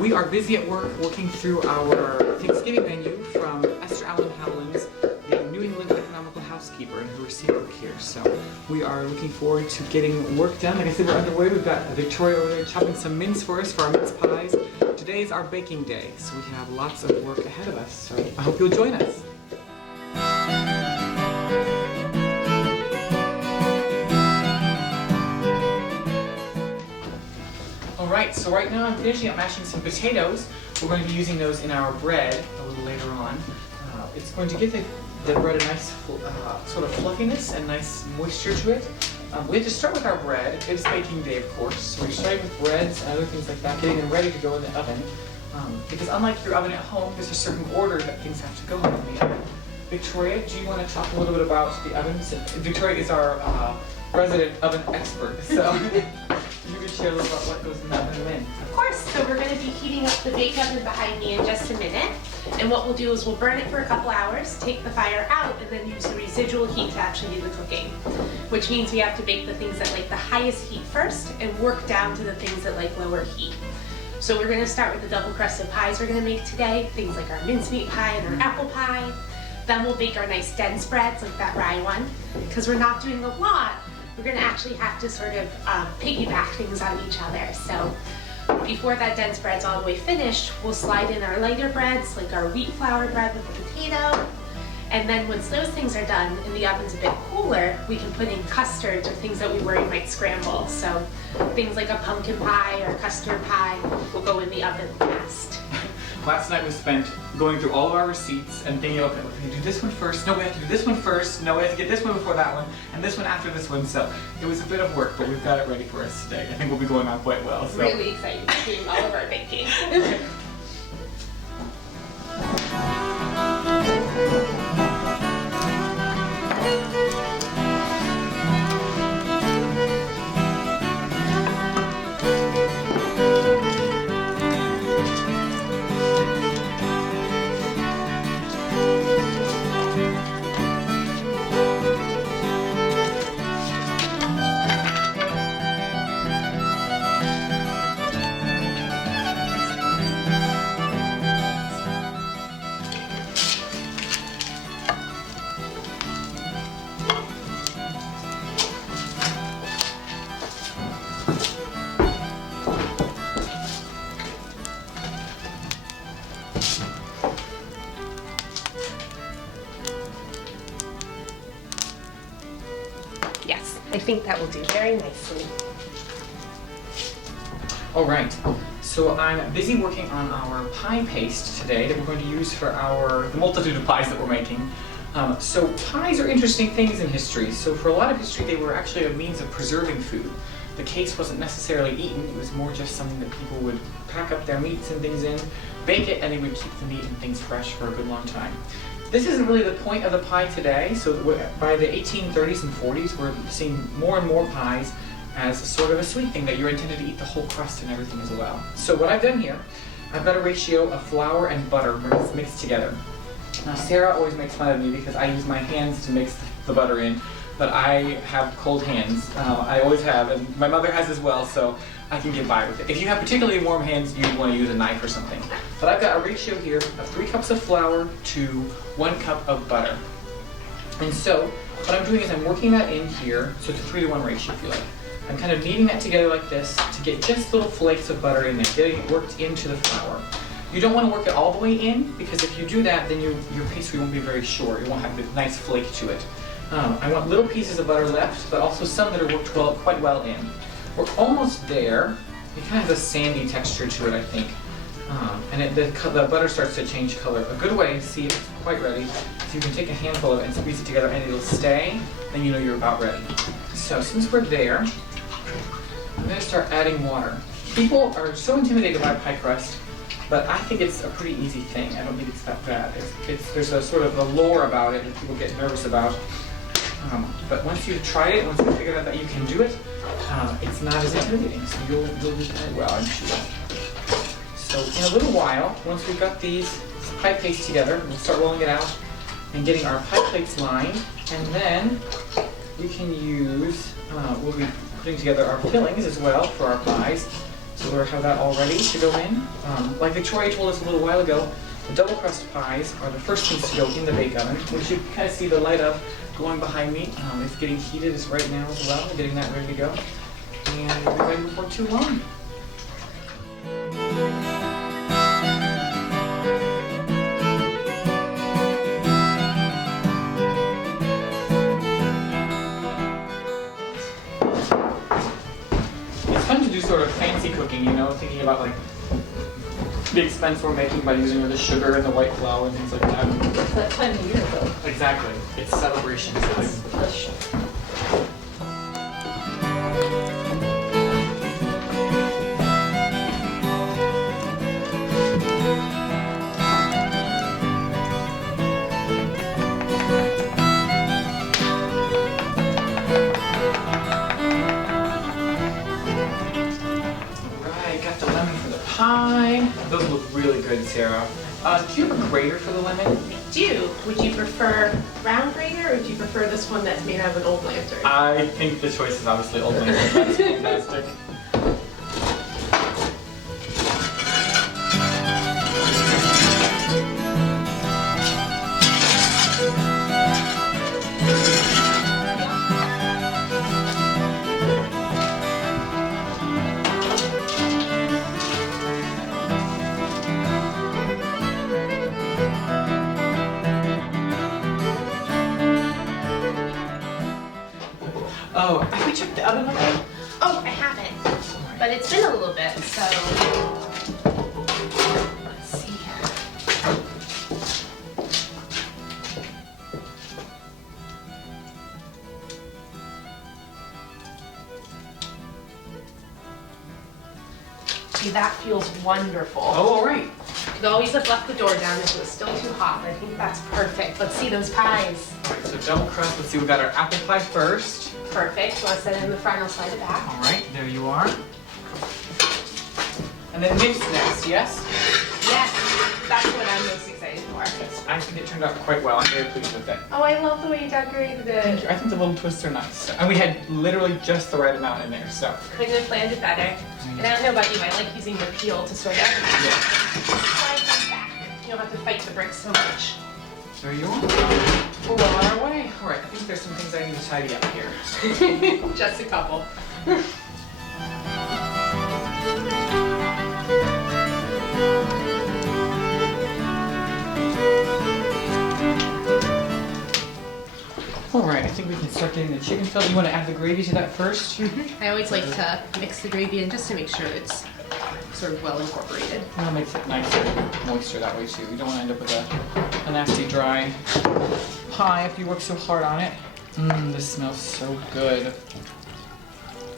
We are busy at work working through our Thanksgiving menu from Esther Allen Howland's the New England Economical Housekeeper, and her cookbook here. So we are looking forward to getting work done. Like I said, we're underway. We've got Victoria over there chopping some mince for us for our mince pies. Today is our baking day, so we have lots of work ahead of us. So I hope you'll join us. Alright, so right now I'm finishing up mashing some potatoes. We're going to be using those in our bread a little later on. It's going to give the bread a nice sort of fluffiness and nice moisture to it. We have to start with our bread. It's baking day, of course. So we're starting with breads and other things like that, getting them ready to go in the oven. Because unlike your oven at home, there's a certain order that things have to go in the oven. Victoria, do you want to talk a little bit about the ovens? Victoria is our resident oven expert, so you could share a little about what goes in the oven when. Of course, so we're going to be heating up the bake oven behind me in just a minute. And what we'll do is we'll burn it for a couple hours, take the fire out, and then use the residual heat to actually do the cooking. Which means we have to bake the things that like the highest heat first and work down to the things that like lower heat. So we're going to start with the double crusted pies we're going to make today, things like our mincemeat pie and our apple pie. Then we'll bake our nice dense breads like that rye one. Because we're not doing a lot, we're going to actually have to sort of piggyback things on each other. So before that dense bread's all the way finished, we'll slide in our lighter breads, like our wheat flour bread with the potato. And then once those things are done and the oven's a bit cooler, we can put in custards or things that we worry might scramble. So things like a pumpkin pie or custard pie will go in the oven last. Last night was spent going through all of our receipts and thinking, okay, we can do this one first. No, we have to do this one first. No, we have to get this one before that one, and this one after this one. So it was a bit of work, but we've got it ready for us today. I think we'll be going on quite well. So. Really excited to be doing all of our baking. Yes, I think that will do very nicely. All right, so I'm busy working on our pie paste today that we're going to use for the multitude of pies that we're making. So pies are interesting things in history. So for a lot of history, they were actually a means of preserving food. The case wasn't necessarily eaten, it was more just something that people would pack up their meats and things in, bake it, and they would keep the meat and things fresh for a good long time. This isn't really the point of the pie today, so by the 1830s and 40s, we're seeing more and more pies as sort of a sweet thing that you're intended to eat the whole crust and everything as well. So what I've done here, I've got a ratio of flour and butter mixed together. Now Sarah always makes fun of me because I use my hands to mix the butter in, but I have cold hands. I always have, and my mother has as well, so I can get by with it. If you have particularly warm hands, you want to use a knife or something. But I've got a ratio here of 3 cups of flour to 1 cup of butter. And so what I'm doing is I'm working that in here, so it's a 3-to-1 ratio if you like. I'm kind of kneading that together like this to get just little flakes of butter in there, getting it worked into the flour. You don't want to work it all the way in, because if you do that, then your pastry won't be very short. It won't have a nice flake to it. I want little pieces of butter left, but also some that are worked quite well in. We're almost there. It kind of has a sandy texture to it, I think. And the butter starts to change color. A good way to see if it's quite ready is you can take a handful of it and squeeze it together and it'll stay, then you know you're about ready. So since we're there, I'm going to start adding water. People are so intimidated by pie crust, but I think it's a pretty easy thing. I don't think it's that bad. There's a sort of a lore about it that people get nervous about. But once you've tried it, once you've figured out that you can do it, it's not as intimidating. So you'll do quite well, I'm sure. So in a little while, once we've got these pie paste together, we'll start rolling it out and getting our pie plates lined. And then we can use, we'll be putting together our fillings as well for our pies. So we'll have that all ready to go in. Like Victoria told us a little while ago, the double crust pies are the first things to go in the bake oven, which you kind of see the light up going behind me. It's getting heated right now as well. We're getting that ready to go. And we'll be ready before too long. It's fun to do sort of fancy cooking, you know, thinking about like the expense we're making by using the sugar and the white flour and things like that. It's that time of year though. Exactly. It's celebration time. Special. Right, got the lemon for the pie. Those look really good, Sarah. Do you have a grater for the lemon? I do. Would you prefer round grater or would you prefer this one that's made out of an old lantern? I think the choice is obviously old lantern. That's fantastic. Oh, have we checked the oven already? Oh, I haven't. But it's been a little bit, so let's see. See, that feels wonderful. Oh, all right. Could always have left the door down if it was still too hot, but I think that's perfect. Let's see those pies. All right, so double crust. Let's see, we got our apple pie first. Perfect. Want to set it in the front? I'll slide it back. All right, there you are. And then mince next, yes? Yes, that's what I'm most excited for. Yes, I think it turned out quite well. I'm very pleased with it. Oh, I love the way you decorated Thank it. you. I think the little twists are nice. And we had literally just the right amount in there, so. Couldn't have planned it better. And I don't know about you, I like using the peel to sort of Yeah. slide them back. You don't have to fight the bricks so much. There you are. We're well on our way. All right, I think there's some things I need to tidy up here. Just a couple. All right, I think we can start getting the chicken filled. You want to add the gravy to that first? I always like to mix the gravy in just to make sure it's sort of well incorporated. That makes it nicer, moisture that way too. You don't want to end up with a nasty dry pie if you work so hard on it. Mmm, this smells so good.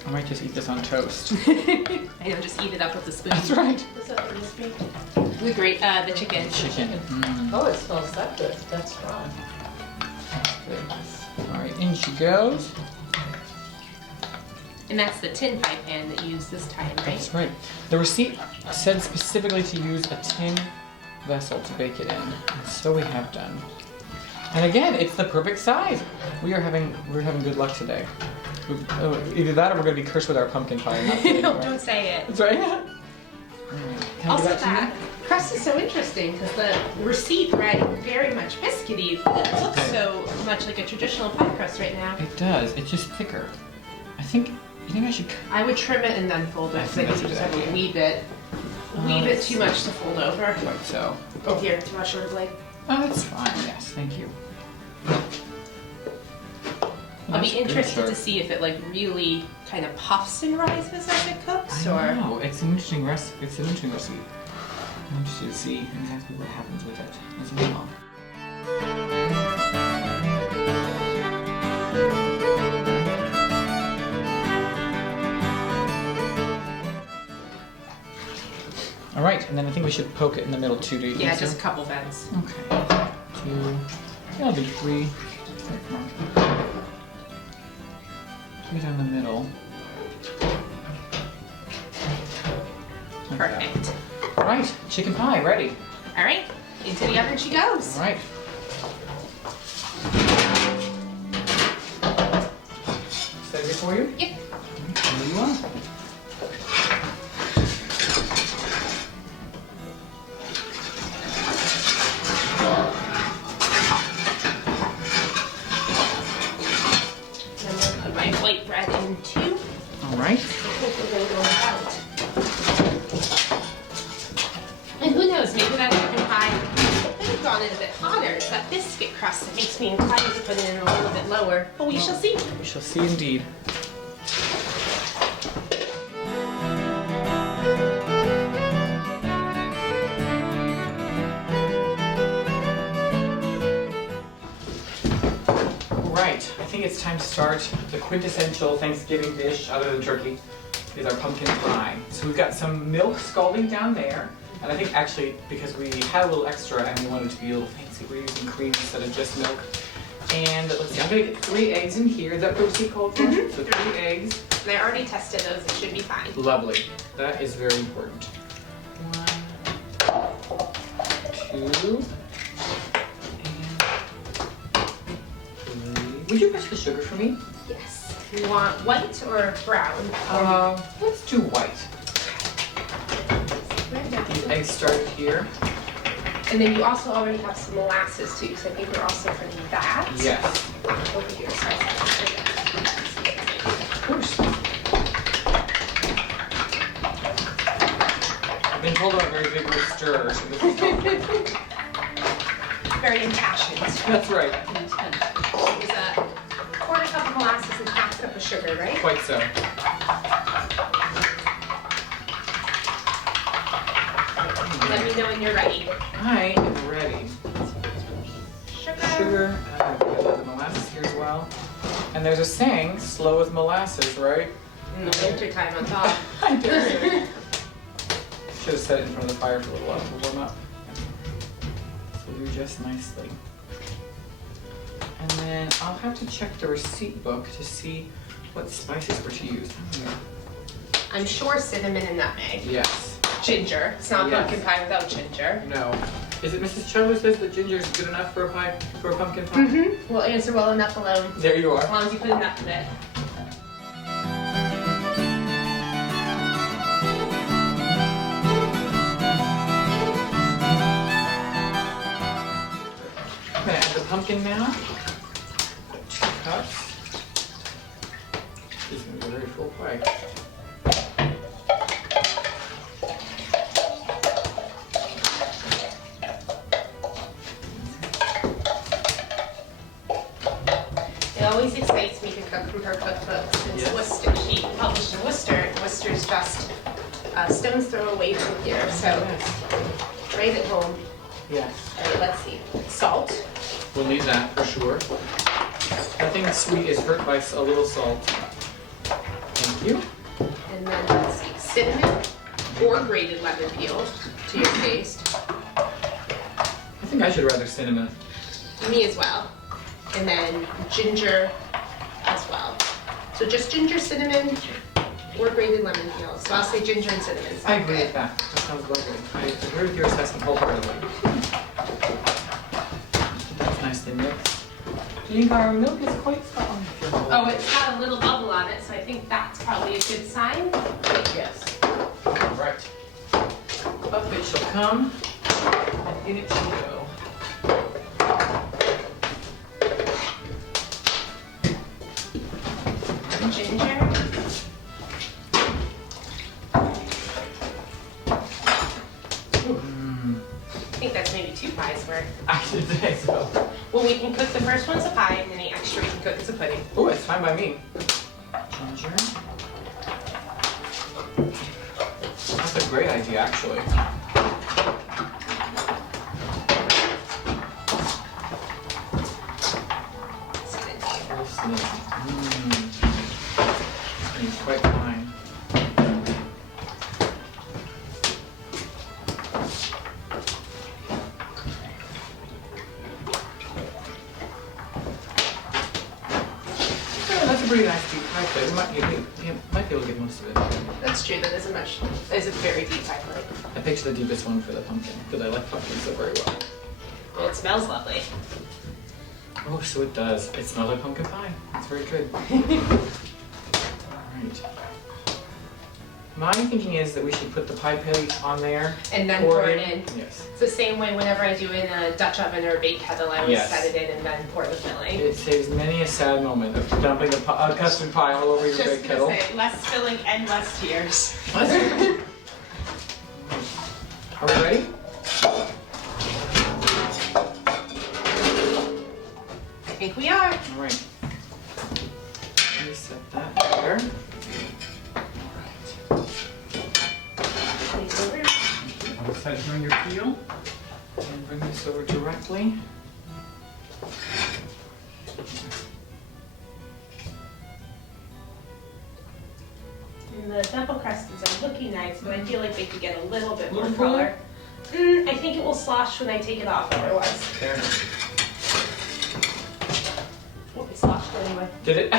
I might just eat this on toast. I know, just eat it up with a spoon. That's right. What's that for this week? The chicken. Chicken. Mm. Oh, it smells that good. That's strong. All right, in she goes. And that's the tin pie pan that you used this time, right? That's right. The receipt said specifically to use a tin vessel to bake it in, and so we have done. And again, it's the perfect size. We're having good luck today. Either that or we're going to be cursed with our pumpkin pie. Not today, No, right? don't say it. That's right. Can I give Also, that to you? that crust is so interesting because the receipt read very much biscuity. It looks so much like a traditional pie crust right now. It does. It's just thicker. You think I should? I would trim it and then fold it I because I think think you that's just a good have a idea. wee bit too much to fold over. Like so. Oh, here, too much short blade. Oh, that's fine. Yes, thank you. I'll That's be good, interested sir. to see if it like really kind of puffs and rises as it cooks, I or know. It's an interesting recipe. I'm interested to see exactly what happens with it as well. All right, and then I think we should poke it in the middle too, do you yeah, think so? just a couple vents. Okay. 2. That'll be 3. Right, come on. 3 down the middle. Like that. Perfect. All right, chicken pie ready. All right, into the oven she goes. All right. Set it for you? Yep. There you are. my white bread in too. All right. I think we're gonna go out. And who knows, maybe that chicken pie could have gone in a bit hotter. It's that biscuit crust that makes me inclined to put it in a little bit lower. But we shall see. We shall see indeed. Right, I think it's time to start the quintessential Thanksgiving dish, other than turkey, is our pumpkin pie. So we've got some milk scalding down there, and I think actually because we had a little extra and we wanted it to be a little fancy, we're using cream instead of just milk. And let's see, I'm gonna get 3 eggs in here. Is that what you called for? Mhm. So 3 eggs. And I already tested those, it should be fine. Lovely. That is very important. 1, 2, and 3. Would you crush the sugar for me? Yes. You want white or brown? Let's do white. These eggs started here. And then you also already have some molasses too, so I think we're also going to need that. Yes. Over here, sorry. Of course. I've been told I'm a very vigorous stirrer, so this is helpful. Very impassioned. That's right. There's a 1/4 cup of molasses and 1/2 cup of sugar, right? Quite so. Let me know when you're ready. I am ready. Sugar. Sugar, and I'm gonna put the molasses here as well. And there's a saying, slow as molasses, right? In the winter time on top. I did. Should have set it in front of the fire for a little while to warm up. So we'll do just nicely. And then I'll have to check the receipt book to see what spices we're to use. I'm sure cinnamon and nutmeg. Yes. Ginger. It's not Yes. pumpkin pie without ginger. No. Is it Mrs. Cho who says that ginger is good enough for a pie, for a pumpkin pie? Mm-hmm. We'll answer well enough alone. There you As are. long as you put enough of it. I'm gonna add the pumpkin now. 2 cups. This is gonna be a very full pie. It always excites me to cook from her cookbook since Yes. Worcester, she published in Worcester, and Worcester's just a stone's throw away from here, so right at home. Yes. All right, let's see. Salt. We'll need that for sure. Nothing sweet is hurt by a little salt. Thank you. And then let's see, cinnamon or grated lemon peel to your taste. I think I should rather cinnamon. Me as well. And then ginger as well. So just ginger, cinnamon, or grated lemon peel. So I'll say ginger and cinnamon. I agree with that. That sounds lovely. I agree with your assessment wholeheartedly. That's nicely mixed. Do you think our milk is quite strong? Oh, it's got a little bubble on it, so I think that's probably a good sign. Yes. Right. Up it shall come, and in it shall go. Ginger. I think that's maybe 2 pies worth. I should say so. Well, we can cook the first one as a pie, and then the extra we can cook as a pudding. Oh, it's fine by me. Ginger. That's a great idea, actually. It's quite fine. Yeah, that's a pretty nice deep pie plate. We might be able to get most of it. That's true. That isn't much. That is a very deep pie plate. I picked the deepest one for the pumpkin because I like pumpkin so very well. Well, it smells lovely. Oh, so it does. It smells like pumpkin pie. It's very good. Alright. My thinking is that we should put the pie paste on there. And then pour it in. Yes. It's the same way whenever I do in a Dutch oven or a bake kettle, I always Yes. set it in and then pour the filling. It saves many a sad moment of dumping a custard pie all over your Just big gonna kettle. say, less filling and less tears. Are we ready? I think we are. All right. Let me set that there. Please over. I'll start doing your peel and bring this over directly. And the double crusteds are looking nice, but I feel like they could get a little bit more Little color. I think it will slosh when I take it off otherwise. There. Oh, it sloshed anyway. Did it?